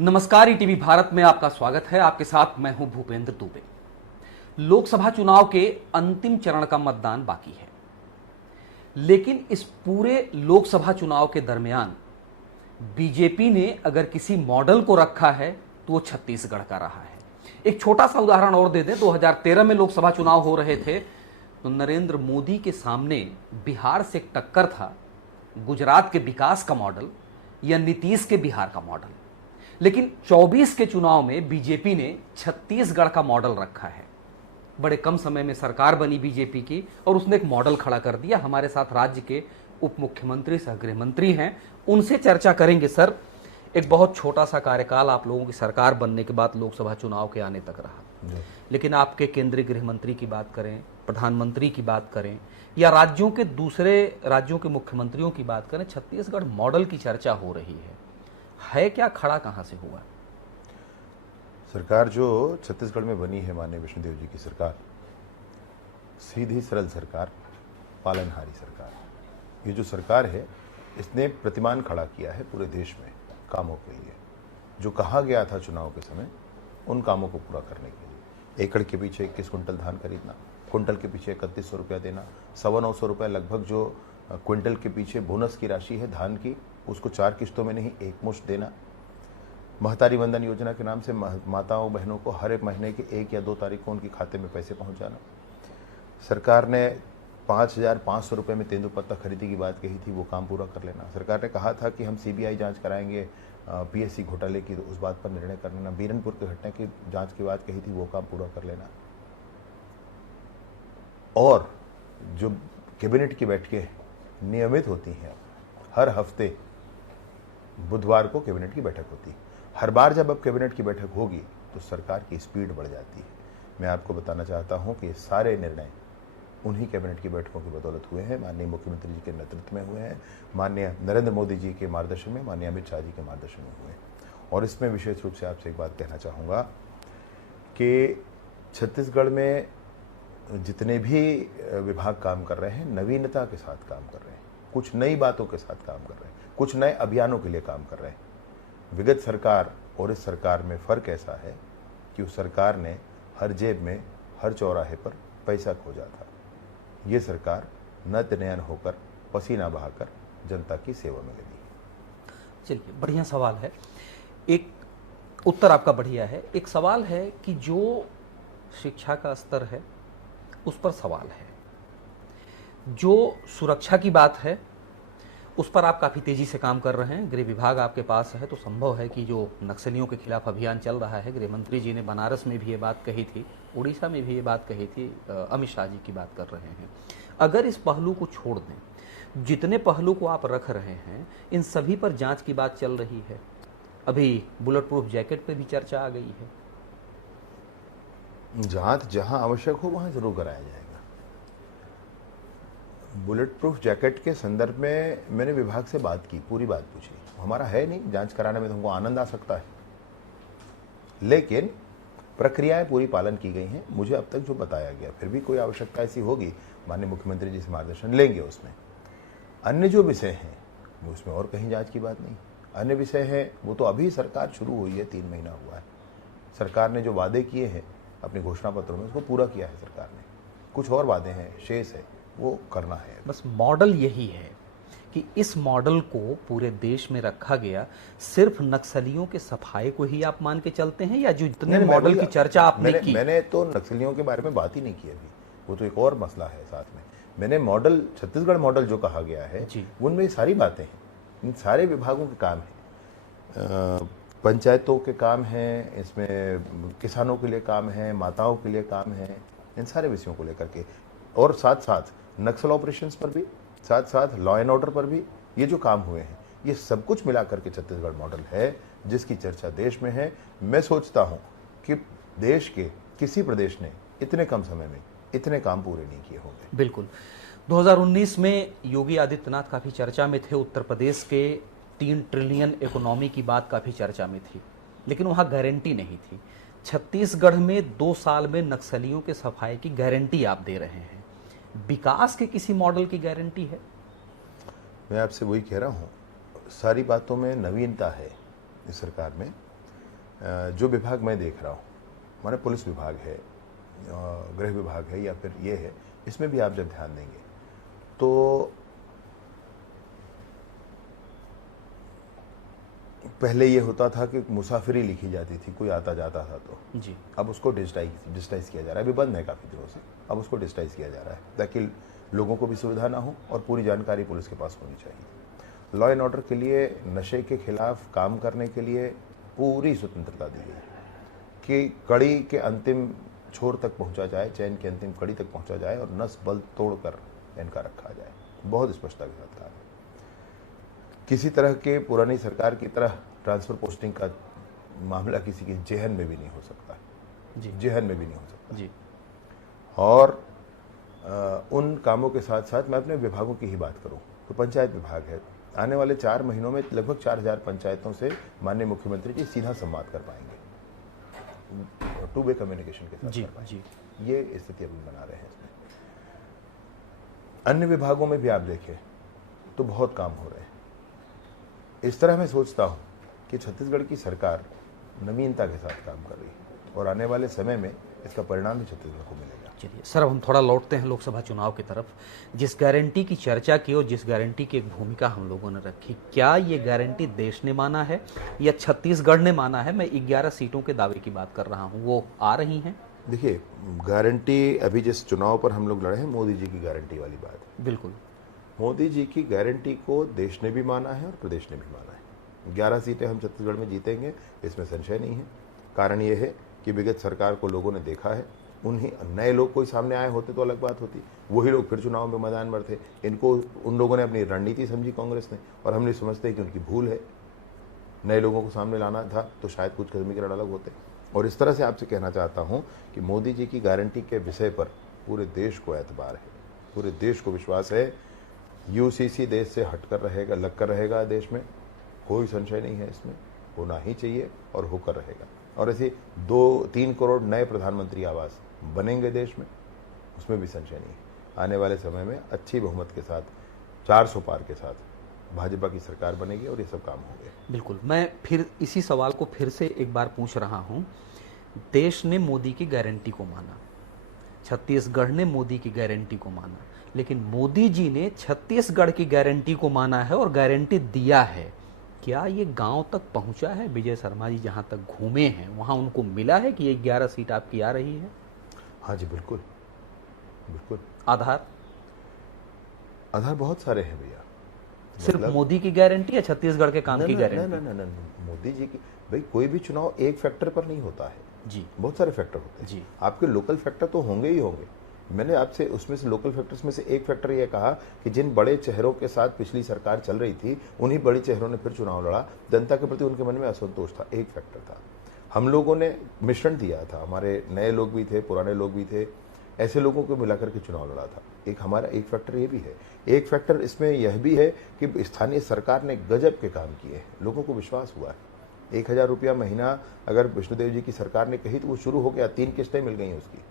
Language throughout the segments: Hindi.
नमस्कार, ईटीवी भारत में आपका स्वागत है। आपके साथ मैं हूं भूपेंद्र दुबे। लोकसभा चुनाव के अंतिम चरण का मतदान बाकी है, लेकिन इस पूरे लोकसभा चुनाव के दरमियान बीजेपी ने अगर किसी मॉडल को रखा है तो वो छत्तीसगढ़ का रहा है। एक छोटा सा उदाहरण और दे दें, 2013 में लोकसभा चुनाव हो रहे थे तो नरेंद्र मोदी के सामने बिहार से एक टक्कर था, गुजरात के विकास का मॉडल या नीतीश के बिहार का मॉडल। लेकिन 24 के चुनाव में बीजेपी ने छत्तीसगढ़ का मॉडल रखा है। बड़े कम समय में सरकार बनी बीजेपी की और उसने एक मॉडल खड़ा कर दिया। हमारे साथ राज्य के उप मुख्यमंत्री सह गृह मंत्री हैं, उनसे चर्चा करेंगे। सर, एक बहुत छोटा सा कार्यकाल आप लोगों की सरकार बनने के बाद लोकसभा चुनाव के आने तक रहा, लेकिन आपके केंद्रीय गृह मंत्री की बात करें, प्रधानमंत्री की बात करें या राज्यों के दूसरे राज्यों के मुख्यमंत्रियों की बात करें, छत्तीसगढ़ मॉडल की चर्चा हो रही है क्या? खड़ा कहां से हुआ? सरकार जो छत्तीसगढ़ में बनी है माननीय विष्णुदेव जी की सरकार, सीधी सरल सरकार, पालनहारी सरकार। ये जो सरकार है इसने प्रतिमान खड़ा किया है पूरे देश में कामों के लिए। जो कहा गया था चुनाव के समय, उन कामों को पूरा करने के लिए एकड़ के पीछे 21 कुंटल धान खरीदना, कुंटल के पीछे 3100 रुपया देना, 925 रुपया लगभग जो क्विंटल के पीछे बोनस की राशि है धान की, उसको 4 किस्तों में नहीं एक मुश्त देना। महतारी वंदन योजना के नाम से माताओं बहनों को हर एक महीने के 1 या 2 तारीख को उनके खाते में पैसे पहुंचाना। सरकार ने 5500 रुपये में तेंदुपत्ता खरीदी की बात कही थी, वो काम पूरा कर लेना। सरकार ने कहा था कि हम सीबीआई जांच कराएंगे पीएससी घोटाले की, तो उस बात पर निर्णय कर लेना। बीरनपुर की घटना की जांच की बात कही थी, वो काम पूरा कर लेना। और जो कैबिनेट की बैठकें नियमित होती हैं, हर हफ्ते बुधवार को कैबिनेट की बैठक होती है। हर बार जब अब कैबिनेट की बैठक होगी तो सरकार की स्पीड बढ़ जाती है। मैं आपको बताना चाहता हूं कि ये सारे निर्णय उन्हीं कैबिनेट की बैठकों की बदौलत हुए हैं, माननीय मुख्यमंत्री जी के नेतृत्व में हुए हैं, माननीय नरेंद्र मोदी जी के मार्गदर्शन में, माननीय अमित शाह जी के मार्गदर्शन में हुए हैं। और इसमें विशेष रूप से आपसे एक बात कहना चाहूँगा कि छत्तीसगढ़ में जितने भी विभाग काम कर रहे हैं, नवीनता के साथ काम कर रहे हैं, कुछ नई बातों के साथ काम कर रहे हैं, कुछ नए अभियानों के लिए काम कर रहे हैं। विगत सरकार और इस सरकार में फ़र्क ऐसा है कि उस सरकार ने हर जेब में, हर चौराहे पर पैसा खोजा था। ये सरकार नत नयन होकर, पसीना बहाकर जनता की सेवा में लगी। चलिए, बढ़िया सवाल है। एक उत्तर आपका बढ़िया है। एक सवाल है कि जो शिक्षा का स्तर है उस पर सवाल है, जो सुरक्षा की बात है उस पर आप काफ़ी तेज़ी से काम कर रहे हैं। गृह विभाग आपके पास है, तो संभव है कि जो नक्सलियों के खिलाफ अभियान चल रहा है, गृह मंत्री जी ने बनारस में भी ये बात कही थी, उड़ीसा में भी ये बात कही थी, अमित शाह जी की बात कर रहे हैं। अगर इस पहलू को छोड़ दें, जितने पहलू को आप रख रहे हैं, इन सभी पर जांच की बात चल रही है। अभी बुलेट प्रूफ जैकेट पर भी चर्चा आ गई है। जांच जहां आवश्यक हो वहां जरूर कराया जाएगा। बुलेट प्रूफ जैकेट के संदर्भ में मैंने विभाग से बात की, पूरी बात पूछी। हमारा है नहीं, जांच कराने में तुमको आनंद आ सकता है, लेकिन प्रक्रियाएं पूरी पालन की गई हैं मुझे अब तक जो बताया गया। फिर भी कोई आवश्यकता ऐसी होगी, माननीय मुख्यमंत्री जी से मार्गदर्शन लेंगे उसमें। अन्य जो विषय हैं वो उसमें और कहीं जांच की बात नहीं। अन्य विषय है वो तो अभी सरकार शुरू हुई है, 3 महीना हुआ है। सरकार ने जो वादे किए हैं अपने घोषणा पत्रों में, उसको पूरा किया है सरकार ने। कुछ और वादे हैं, शेष है, वो करना है। बस मॉडल यही है कि इस मॉडल को पूरे देश में रखा गया, सिर्फ नक्सलियों के सफाई को ही आप मान के चलते हैं, या जो इतने मॉडल की चर्चा आपने की? मैंने तो नक्सलियों के बारे में बात ही नहीं की अभी, वो तो एक और मसला है साथ में। मैंने मॉडल, छत्तीसगढ़ मॉडल जो कहा गया है, उनमें सारी बातें हैं, इन सारे विभागों के काम है, पंचायतों के काम हैं, इसमें किसानों के लिए काम है, माताओं के लिए काम है, इन सारे विषयों को लेकर के, और साथ साथ नक्सल ऑपरेशंस पर भी, साथ साथ लॉ एंड ऑर्डर पर भी ये जो काम हुए हैं, ये सब कुछ मिलाकर के छत्तीसगढ़ मॉडल है जिसकी चर्चा देश में है। मैं सोचता हूं कि देश के किसी प्रदेश ने इतने कम समय में इतने काम पूरे नहीं किए होंगे। बिल्कुल। 2019 में योगी आदित्यनाथ काफ़ी चर्चा में थे, उत्तर प्रदेश के 3 ट्रिलियन इकोनॉमी की बात काफ़ी चर्चा में थी, लेकिन वहाँ गारंटी नहीं थी। छत्तीसगढ़ में 2 साल में नक्सलियों के सफाई की गारंटी आप दे रहे हैं, विकास के किसी मॉडल की गारंटी है? मैं आपसे वही कह रहा हूँ, सारी बातों में नवीनता है इस सरकार में। जो विभाग मैं देख रहा हूँ, माने पुलिस विभाग है, गृह विभाग है या फिर ये है, इसमें भी आप जब ध्यान देंगे तो पहले ये होता था कि मुसाफिरी लिखी जाती थी, कोई आता जाता था तो जी अब उसको डिजिटाइज किया जा रहा है। अभी बंद है काफ़ी दिनों से, अब उसको डिजिटाइज किया जा रहा है ताकि लोगों को भी सुविधा ना हो और पूरी जानकारी पुलिस के पास होनी चाहिए। लॉ एंड ऑर्डर के लिए, नशे के खिलाफ काम करने के लिए पूरी स्वतंत्रता दी गई कि कड़ी के अंतिम छोर तक पहुंचा जाए, चैन की अंतिम कड़ी तक पहुंचा जाए और नस बल तोड़कर इनका रखा जाए। बहुत स्पष्टता के साथ कहा है। किसी तरह के पुरानी सरकार की तरह ट्रांसफर पोस्टिंग का मामला किसी के जेहन में भी नहीं हो सकता, जी जेहन में भी नहीं हो सकता। जी और उन कामों के साथ साथ मैं अपने विभागों की ही बात करूं तो पंचायत विभाग है, आने वाले 4 महीनों में लगभग 4000 पंचायतों से माननीय मुख्यमंत्री जी सीधा संवाद कर पाएंगे, टू वे कम्युनिकेशन के साथ जी कर पाएंगे। जी ये स्थिति अभी बना रहे हैं इसमें। अन्य विभागों में भी आप देखें तो बहुत काम हो रहे हैं। इस तरह मैं सोचता हूं कि छत्तीसगढ़ की सरकार नवीनता के साथ काम कर रही है और आने वाले समय में इसका परिणाम भी छत्तीसगढ़ को मिलेगा। चलिए सर, हम थोड़ा लौटते हैं लोकसभा चुनाव की तरफ। जिस गारंटी की चर्चा की और जिस गारंटी की एक भूमिका हम लोगों ने रखी, क्या ये गारंटी देश ने माना है या छत्तीसगढ़ ने माना है? मैं 11 सीटों के दावे की बात कर रहा हूँ, वो आ रही हैं? देखिए, गारंटी अभी जिस चुनाव पर हम लोग लड़े हैं, मोदी जी की गारंटी वाली बात, बिल्कुल मोदी जी की गारंटी को देश ने भी माना है और प्रदेश ने भी माना है। 11 सीटें हम छत्तीसगढ़ में जीतेंगे, इसमें संशय नहीं है। कारण ये है कि विगत सरकार को लोगों ने देखा है। उन्हीं नए लोग कोई सामने आए होते तो अलग बात होती, वही लोग फिर चुनाव में मैदान पर थे। इनको उन लोगों ने अपनी रणनीति समझी कांग्रेस ने, और हम नहीं समझते कि उनकी भूल है। नए लोगों को सामने लाना था तो शायद कुछ समीकरण अलग होते। और इस तरह से आपसे कहना चाहता हूं कि मोदी जी की गारंटी के विषय पर पूरे देश को एतबार है, पूरे देश को विश्वास है। यूसीसी देश से हटकर रहेगा, लगकर रहेगा देश में, कोई संशय नहीं है इसमें, होना ही चाहिए और होकर रहेगा। और ऐसे 2-3 करोड़ नए प्रधानमंत्री आवास बनेंगे देश में, उसमें भी संशय नहीं है। आने वाले समय में अच्छी बहुमत के साथ, 400 पार के साथ भाजपा की सरकार बनेगी और ये सब काम होंगे। बिल्कुल। मैं फिर इसी सवाल को फिर से एक बार पूछ रहा हूं। देश ने मोदी की गारंटी को माना, छत्तीसगढ़ ने मोदी की गारंटी को माना, लेकिन मोदी जी ने छत्तीसगढ़ की गारंटी को माना है और गारंटी दिया है। क्या ये गांव तक पहुंचा है? विजय शर्मा जी जहां तक घूमे हैं वहां उनको मिला है कि ये 11 सीट आपकी आ रही है? हाँ जी, बिल्कुल बिल्कुल। आधार आधार बहुत सारे हैं भैया। सिर्फ मोदी की गारंटी या छत्तीसगढ़ के काम की ना गारंटी? ना, मोदी जी की, भाई कोई भी चुनाव एक फैक्टर पर नहीं होता है जी, बहुत सारे फैक्टर होते हैं जी। आपके लोकल फैक्टर तो होंगे ही होंगे। मैंने आपसे उसमें से लोकल फैक्टर्स में से एक फैक्टर यह कहा कि जिन बड़े चेहरों के साथ पिछली सरकार चल रही थी, उन्हीं बड़ी चेहरों ने फिर चुनाव लड़ा, जनता के प्रति उनके मन में असंतोष था, एक फैक्टर था। हम लोगों ने मिश्रण दिया था, हमारे नए लोग भी थे, पुराने लोग भी थे, ऐसे लोगों को मिलाकर के चुनाव लड़ा था। एक हमारा एक फैक्टर ये भी है। एक फैक्टर इसमें यह भी है कि स्थानीय सरकार ने गजब के काम किए हैं, लोगों को विश्वास हुआ है। 1000 रुपया महीना अगर विष्णुदेव जी की सरकार ने कही तो वो शुरू हो गया, 3 किस्तें मिल गई उसकी,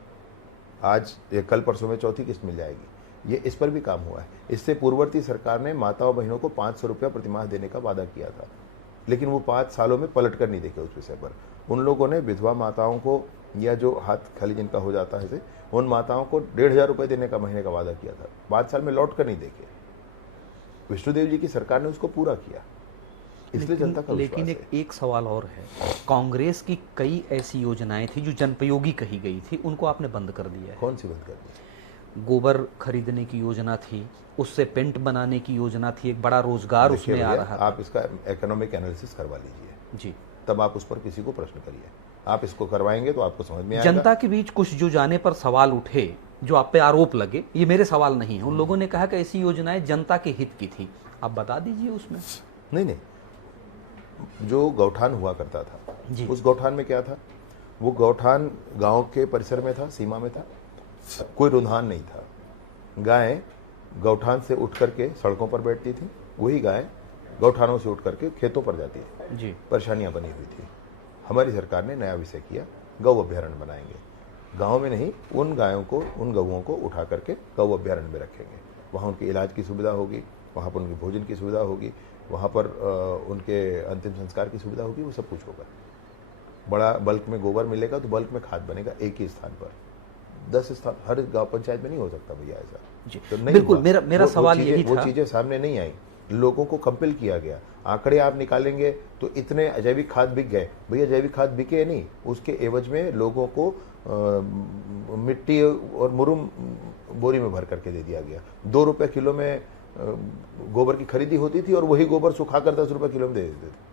आज ये कल परसों में चौथी किस्त मिल जाएगी। ये इस पर भी काम हुआ है। इससे पूर्ववर्ती सरकार ने माताओं बहनों को 500 रुपया प्रतिमाह देने का वादा किया था, लेकिन वो 5 सालों में पलट कर नहीं देखे उस विषय पर। उन लोगों ने विधवा माताओं को, या जो हाथ खाली जिनका हो जाता है, उन माताओं को 1500 रुपये देने का महीने का वादा किया था, 5 साल में लौट कर नहीं देखे। विष्णुदेव जी की सरकार ने उसको पूरा किया, इसलिए जनता का विश्वास है। लेकिन एक सवाल और है, कांग्रेस की कई ऐसी योजनाएं थी जो जनपयोगी कही गई थी, उनको आपने बंद कर दिया है। कौन सी बंद कर दी? गोबर खरीदने की योजना थी, उससे पेंट बनाने की योजना थी, एक बड़ा रोजगार उसमें आ रहा था। आप इसका इकोनॉमिक एनालिसिस करवा लीजिए जी, तब आप उस पर किसी को प्रश्न करिए। आप इसको करवाएंगे तो आपको समझ में आएगा। जनता के बीच कुछ जो जाने पर सवाल उठे, जो आप पे आरोप लगे, ये मेरे सवाल नहीं है, उन लोगों ने कहा कि ऐसी योजनाएं जनता के हित की थी, आप बता दीजिए उसमें। नहीं, जो गौठान हुआ करता था जी, उस गौठान में क्या था? वो गौठान गांव के परिसर में था, सीमा में था, कोई रुझान नहीं था। गायें गौठान से उठ करके सड़कों पर बैठती थी, वही गायें गौठानों से उठ करके खेतों पर जाती थी। जी, परेशानियां बनी हुई थी। हमारी सरकार ने नया विषय किया, गौ अभ्यारण्य बनाएंगे। गांव में नहीं, उन गायों को, उन गौओं को उठा करके गौ अभ्यारण्य में रखेंगे। वहाँ उनके इलाज की सुविधा होगी, वहाँ पर उनके भोजन की सुविधा होगी, वहाँ पर उनके अंतिम संस्कार की सुविधा होगी, वो सब कुछ होगा। बड़ा बल्क में गोबर मिलेगा तो बल्क में खाद बनेगा एक ही स्थान पर। 10 स्थान हर गांव पंचायत में नहीं हो सकता भैया ऐसा। जी, तो नहीं बिल्कुल। हुआ। मेरा सवाल यही वो था। चीजें सामने नहीं आई, लोगों को कंपेल किया गया। आंकड़े आप निकालेंगे तो इतने जैविक खाद बिक गए। भैया जैविक खाद बिके नहीं, उसके एवज में लोगों को मिट्टी और मुरुम बोरी में भर करके दे दिया गया। 2 रुपए किलो में गोबर की खरीदी होती थी और वही गोबर सुखाकर 10 रुपए किलो में दे देते थे।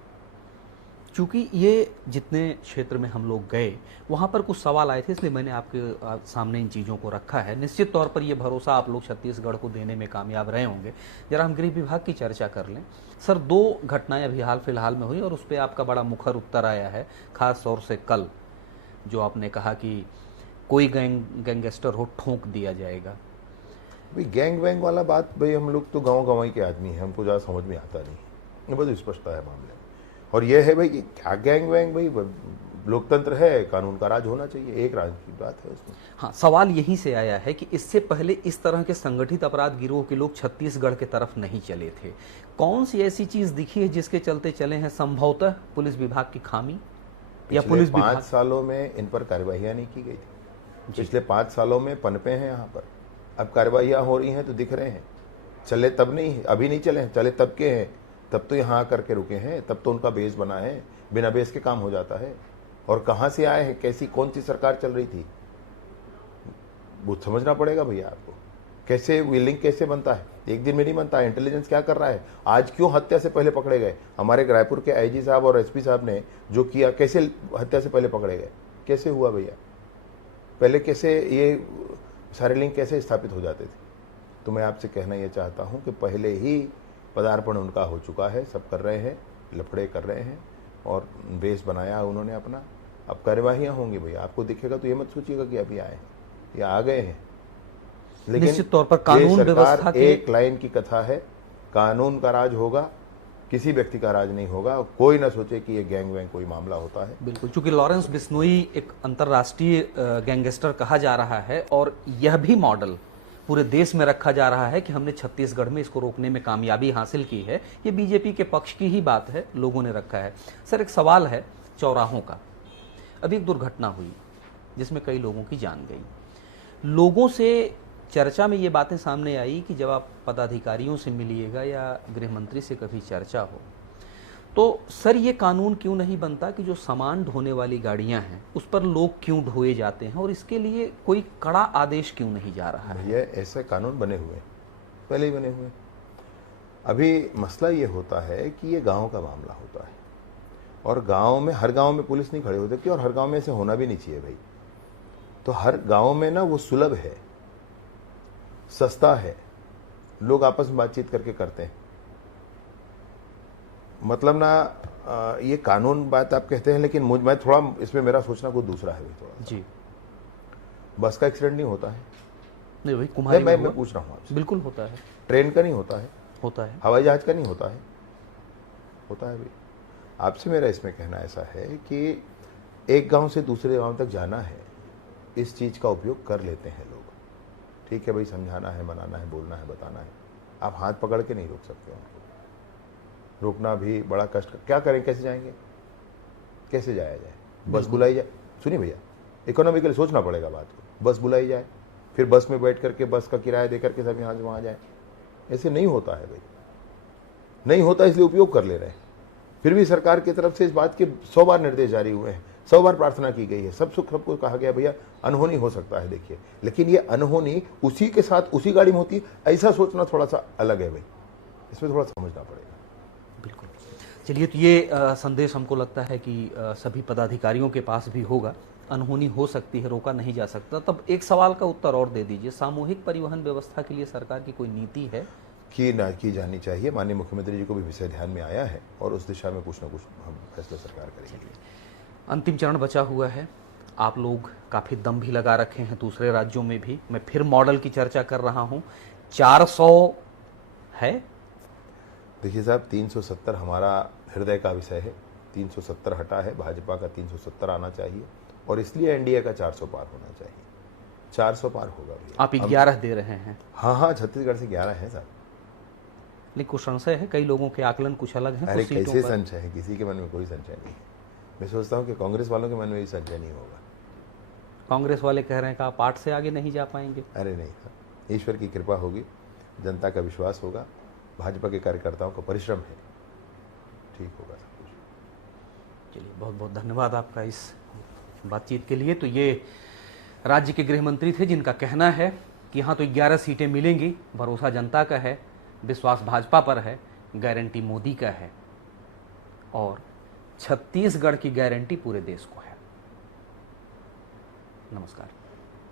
चूंकि ये जितने क्षेत्र में हम लोग गए वहाँ पर कुछ सवाल आए थे, इसलिए मैंने आपके सामने इन चीज़ों को रखा है। निश्चित तौर पर ये भरोसा आप लोग छत्तीसगढ़ को देने में कामयाब रहे होंगे। जरा हम गृह विभाग की चर्चा कर लें। सर, 2 घटनाएं अभी हाल फिलहाल में हुई और उस पर आपका बड़ा मुखर उत्तर आया है, खास तौर से कल जो आपने कहा कि कोई गैंगस्टर हो ठोंक दिया जाएगा। भाई गैंग वैंग वाला बात, भाई हम लोग तो गाँव गंवाई के आदमी हैं, हमको ज़्यादा समझ में आता नहीं, ये बहुत स्पष्टता है मामले में। और यह है भाई कि क्या गैंग वैंग, भाई लोकतंत्र है, कानून का राज होना चाहिए, एक राज की बात है उसमें। हाँ, सवाल यहीं से आया है कि इससे पहले इस तरह के संगठित अपराध गिरोह के लोग छत्तीसगढ़ के तरफ नहीं चले थे। कौन सी ऐसी चीज दिखी है जिसके चलते चले हैं? संभवतः पुलिस विभाग की खामी या पुलिस 5 सालों में इन पर कार्यवाहियां नहीं की गई थी। पिछले 5 सालों में पनपे हैं यहाँ पर, अब कार्यवाहियां हो रही हैं तो दिख रहे हैं। चले तब नहीं, अभी नहीं चले हैं, चले तब के हैं, तब तो यहाँ आकर के रुके हैं, तब तो उनका बेस बना है। बिना बेस के काम हो जाता है। और कहाँ से आए हैं, कैसी कौन सी सरकार चल रही थी, वो समझना पड़ेगा भैया आपको। कैसे लिंक कैसे बनता है, एक दिन में नहीं बनता है। इंटेलिजेंस क्या कर रहा है, आज क्यों हत्या से पहले पकड़े गए? हमारे रायपुर के आईजी साहब और एसपी साहब ने जो किया, कैसे हत्या से पहले पकड़े गए, कैसे हुआ भैया? पहले कैसे ये सारे लिंक कैसे स्थापित हो जाते थे? तो मैं आपसे कहना ये चाहता हूँ कि पहले ही पदार्पण उनका हो चुका है, सब कर रहे हैं, लफड़े कर रहे हैं और बेस बनाया उन्होंने अपना। अब कार्यवाहियां होंगी भैया, आपको दिखेगा तो ये मत सोचिएगा कि अभी आए हैं या आ गए हैं। लेकिन निश्चित तौर पर कानून व्यवस्था के एक लाइन की कथा है, कानून का राज होगा, किसी व्यक्ति का राज नहीं होगा। कोई ना सोचे कि ये गैंग वैंग कोई मामला होता है। बिल्कुल, चूंकि लॉरेंस बिश्नोई एक अंतर्राष्ट्रीय गैंगस्टर कहा जा रहा है और यह भी मॉडल पूरे देश में रखा जा रहा है कि हमने छत्तीसगढ़ में इसको रोकने में कामयाबी हासिल की है। ये बीजेपी के पक्ष की ही बात है, लोगों ने रखा है। सर, एक सवाल है चौराहों का। अभी एक दुर्घटना हुई जिसमें कई लोगों की जान गई। लोगों से चर्चा में ये बातें सामने आई कि जब आप पदाधिकारियों से मिलिएगा या गृह मंत्री से कभी चर्चा हो तो सर ये कानून क्यों नहीं बनता कि जो सामान ढोने वाली गाड़ियां हैं उस पर लोग क्यों ढोए जाते हैं और इसके लिए कोई कड़ा आदेश क्यों नहीं जा रहा है? भैया ऐसे कानून बने हुए, पहले ही बने हुए। अभी मसला ये होता है कि ये गांव का मामला होता है और गांव में, हर गांव में पुलिस नहीं खड़े हो सकती और हर गांव में ऐसे होना भी नहीं चाहिए भाई। तो हर गांव में ना वो सुलभ है, सस्ता है, लोग आपस में बातचीत करके करते हैं। मतलब ना ये कानून बात आप कहते हैं, लेकिन मैं थोड़ा इसमें मेरा सोचना कुछ दूसरा है भाई। थोड़ा जी, बस का एक्सीडेंट नहीं होता है? नहीं भाई, कुम्हारी में मैं पूछ रहा हूँ आपसे। बिल्कुल होता है। ट्रेन का नहीं होता है? होता है। हवाई जहाज का नहीं होता है? होता है भाई। आपसे मेरा इसमें कहना ऐसा है कि एक गांव से दूसरे गांव तक जाना है, इस चीज का उपयोग कर लेते हैं लोग। ठीक है भाई, समझाना है, मनाना है, बोलना है, बताना है। आप हाथ पकड़ के नहीं रोक सकते उनको। रोकना भी बड़ा कष्ट। क्या करें, कैसे जाएंगे, कैसे जाया जाए? बस बुलाई जाए। सुनिए भैया, इकोनॉमिकली सोचना पड़ेगा बात को। बस बुलाई जाए, फिर बस में बैठ करके बस का किराया दे करके सब यहाँ से वहाँ जाए। ऐसे नहीं होता है भाई, नहीं होता, इसलिए उपयोग कर ले रहे हैं। फिर भी सरकार की तरफ से इस बात के 100 बार निर्देश जारी हुए हैं, 100 बार प्रार्थना की गई है, सब सुख सबको कहा गया भैया अनहोनी हो सकता है। देखिए, लेकिन ये अनहोनी उसी के साथ उसी गाड़ी में होती है, ऐसा सोचना थोड़ा सा अलग है भाई। इसमें थोड़ा समझना पड़ेगा। बिल्कुल। चलिए, तो ये संदेश हमको लगता है कि सभी पदाधिकारियों के पास भी होगा। अनहोनी हो सकती है, रोका नहीं जा सकता। तब एक सवाल का उत्तर और दे दीजिए, सामूहिक परिवहन व्यवस्था के लिए सरकार की कोई नीति है? की जानी चाहिए। माननीय मुख्यमंत्री जी को भी विषय ध्यान में आया है और उस दिशा में कुछ न कुछ हम फैसला सरकार करेंगे। अंतिम चरण बचा हुआ है। आप लोग काफ़ी दम भी लगा रखे हैं दूसरे राज्यों में भी। मैं फिर मॉडल की चर्चा कर रहा हूँ, 400 है। देखिए साहब, 370 हमारा हृदय का विषय है। 370 हटा है, भाजपा का 370 आना चाहिए और इसलिए एनडीए का 400 पार होना चाहिए। 400 पार होगा भैया। आप 11 दे रहे हैं? हाँ, छत्तीसगढ़ से 11 है साहब। लेकिन कुछ संशय है, कई लोगों के आकलन कुछ अलग हैं। अरे कैसे संशय है, किसी के मन में कोई संशय नहीं है। मैं सोचता हूँ कि कांग्रेस वालों के मन में भी संशय नहीं होगा। कांग्रेस वाले कह रहे हैं कि आप 8 से आगे नहीं जा पाएंगे। अरे नहीं था, ईश्वर की कृपा होगी, जनता का विश्वास होगा, भाजपा के कार्यकर्ताओं का परिश्रम है, ठीक होगा सब कुछ। चलिए, बहुत बहुत धन्यवाद आपका इस बातचीत के लिए। तो ये राज्य के गृह मंत्री थे जिनका कहना है कि यहाँ तो 11 सीटें मिलेंगी, भरोसा जनता का है, विश्वास भाजपा पर है, गारंटी मोदी का है और छत्तीसगढ़ की गारंटी पूरे देश को है। नमस्कार।